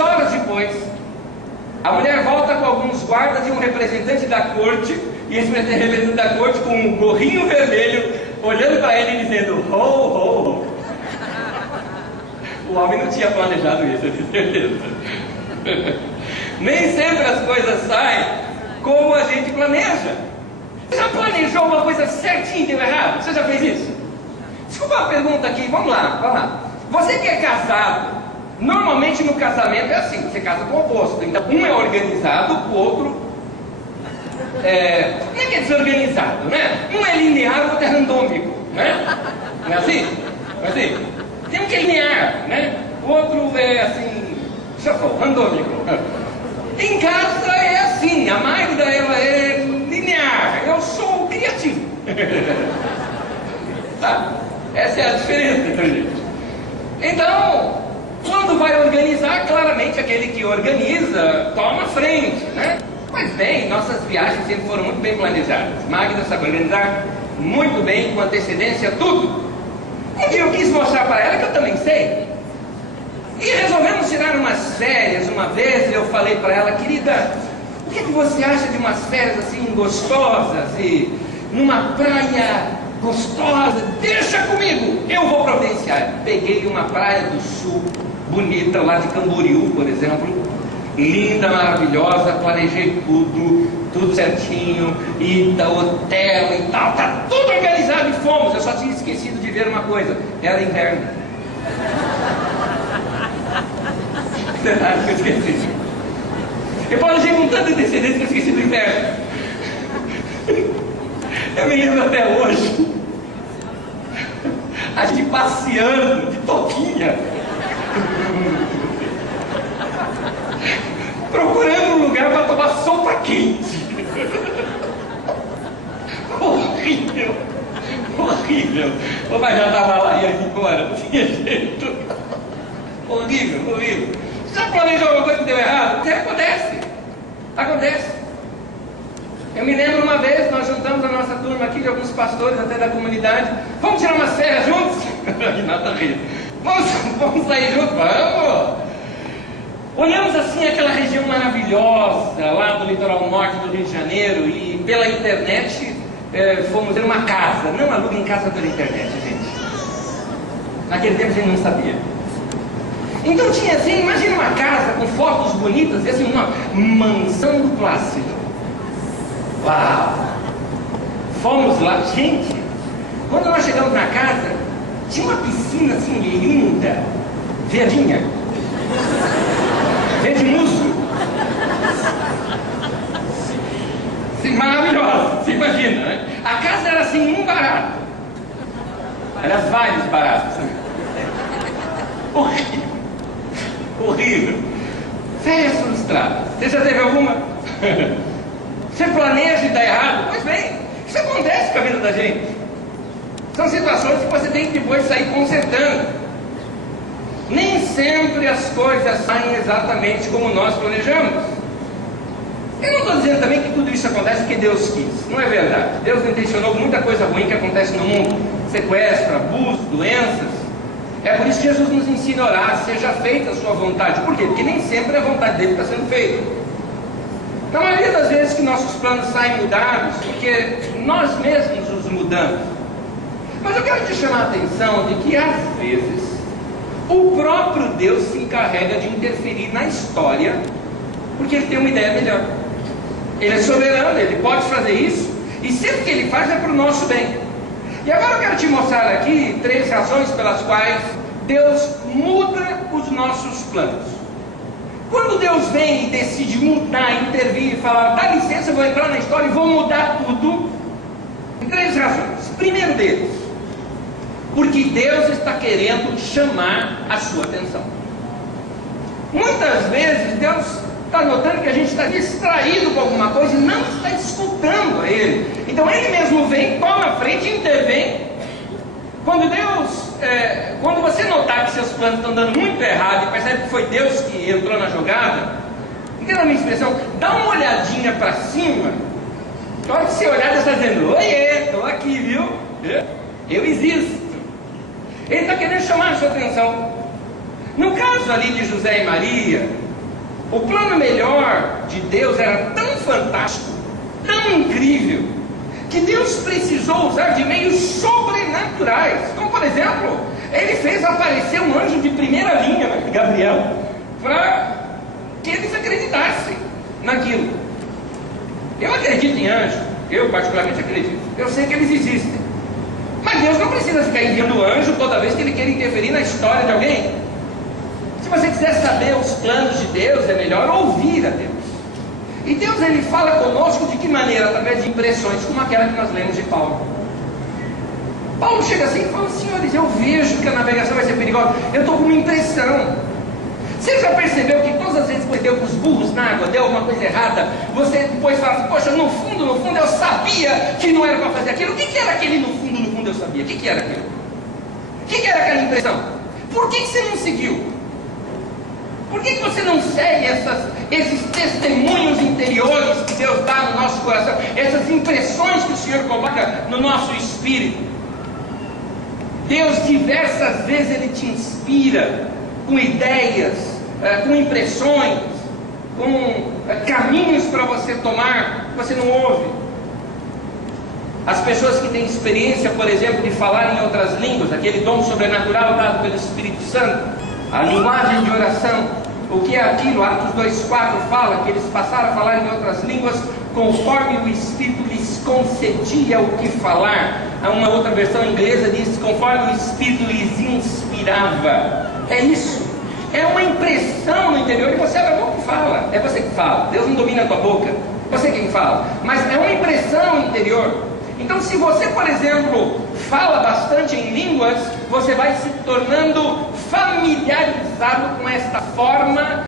horas depois, a mulher volta com alguns guardas e um representante da corte, e esse representante da corte com um gorrinho vermelho, olhando para ele e dizendo: ho, ho, ho. O homem não tinha planejado isso, eu tenho certeza. Nem sempre as coisas saem como a gente planeja. Você já planejou uma coisa certinha e deu errado? Você já fez isso? Desculpa a pergunta aqui, vamos lá. Você que é casado, normalmente no casamento é assim, você casa com o oposto. Então um é organizado, o outro não é que é desorganizado, né? Um é linear, o outro é randômico, né? Não é assim? Não é assim? Tem um que é linear, né? O outro é assim, shuffle, randômico. Em casa é assim, a Magda ela é linear, eu sou criativo. Tá? Essa é a diferença entre a gente. Então, quando vai organizar, claramente aquele que organiza toma a frente, né? Mas bem, nossas viagens sempre foram muito bem planejadas. Magda sabe organizar muito bem, com antecedência, tudo. Um dia eu quis mostrar para ela que eu também sei. E resolvemos tirar umas férias. Uma vez eu falei para ela: querida, o que você acha de umas férias assim gostosas e numa praia gostosa? Deixa comigo, eu vou providenciar. Peguei uma praia do sul, bonita, lá de Camboriú, por exemplo. Linda, maravilhosa, planejei tudo certinho, ida, hotel e tal, tá tudo organizado e fomos. Eu só tinha esquecido de ver uma coisa: era inverno. Detalhe que eu esqueci. Eu planejei com tanta antecedência que eu esqueci do inverno. Eu me lembro até hoje, a gente passeando de toquinha, procurando um lugar para tomar sopa quente. Horrível, horrível. Mas já estava lá e ia embora, não tinha jeito. Horrível, horrível. Você já planejou alguma coisa que deu errado? Acontece. Eu me lembro uma vez, nós juntamos a nossa turma aqui, de alguns pastores até da comunidade. Vamos tirar umas férias juntos? Nada a rir. Vamos sair juntos? Vamos! Olhamos assim aquela região maravilhosa, lá do litoral norte do Rio de Janeiro, e pela internet fomos ver uma casa. Não aluguem casa pela internet, gente. Naquele tempo a gente não sabia. Então tinha assim, imagina uma casa com fotos bonitas, e assim, uma mansão do Plácido. Uau! Fomos lá, gente, quando nós chegamos na casa, tinha uma piscina assim linda, verdinha, verde musgo, assim, maravilhosa, você imagina, né? A casa era assim, um barato, era vários baratos, horrível, férias frustradas. Você já teve alguma? Você planeja e dá errado? Pois bem, isso acontece com a vida da gente. São situações que você tem que depois sair consertando. Nem sempre as coisas saem exatamente como nós planejamos. Eu não estou dizendo também que tudo isso acontece porque Deus quis. Não é verdade. Deus não intencionou muita coisa ruim que acontece no mundo. Sequestro, abuso, doenças. É por isso que Jesus nos ensina a orar: seja feita a sua vontade. Por quê? Porque nem sempre a vontade dele está sendo feita. Na maioria das vezes que nossos planos saem mudados, porque nós mesmos os mudamos. Mas eu quero te chamar a atenção de que às vezes o próprio Deus se encarrega de interferir na história, porque ele tem uma ideia melhor. Ele é soberano, ele pode fazer isso, e sempre que ele faz é para o nosso bem. E agora eu quero te mostrar aqui 3 razões pelas quais Deus muda os nossos planos. Quando Deus vem e decide mudar, intervir e falar: dá licença, eu vou entrar na história e vou mudar tudo, tem 3 razões. Primeiro deles, porque Deus está querendo chamar a sua atenção. Muitas vezes Deus está notando que a gente está distraído com alguma coisa e não está escutando a Ele. Então Ele mesmo vem, toma a frente e intervém. Quando você notar que seus planos estão dando muito errado e percebe que foi Deus que entrou na jogada, entenda a minha expressão, dá uma olhadinha para cima. Na hora que você olhar, Deus está dizendo: oiê, estou aqui, viu? Eu existo. Ele está querendo chamar a sua atenção. No caso ali de José e Maria, O plano melhor de Deus era tão fantástico, tão incrível, que Deus precisou usar de meios sobrenaturais. Como por exemplo, Ele fez aparecer um anjo de primeira linha, né, Gabriel, para que eles acreditassem naquilo. Eu acredito em anjo, eu particularmente acredito, eu sei que eles existem, mas Deus não precisa ficar enviando anjo toda vez que Ele quer interferir na história de alguém. Se você quiser saber os planos de Deus, é melhor ouvir a Deus. E Deus, Ele fala conosco de que maneira? Através de impressões, como aquela que nós lemos de Paulo. Paulo chega assim e fala: senhores, eu vejo que a navegação vai ser perigosa, eu estou com uma impressão. Você já percebeu que todas as vezes que você deu com os burros na água, deu alguma coisa errada, você depois fala assim: poxa, no fundo eu sabia que não era para fazer aquilo. O que era aquele no fundo eu sabia? O que era aquilo? O que era aquela impressão? Por que você não seguiu? Por que você não segue esses testemunhos interiores que Deus dá no nosso coração, essas impressões que o Senhor coloca no nosso espírito? Deus diversas vezes Ele te inspira com ideias, com impressões, com caminhos para você tomar, que você não ouve. As pessoas que têm experiência, por exemplo, de falar em outras línguas, aquele dom sobrenatural dado pelo Espírito Santo, a linguagem de oração, o que é aquilo? Atos 2,4 fala que eles passaram a falar em outras línguas conforme o Espírito lhes concedia o que falar. Uma outra versão inglesa diz: conforme o Espírito lhes inspirava. É isso, é uma impressão no interior, e você abre a boca e fala. É você que fala, Deus não domina a tua boca, é você quem fala, mas é uma impressão interior. Então, se você, por exemplo, fala bastante em línguas, você vai se tornando familiarizado com esta forma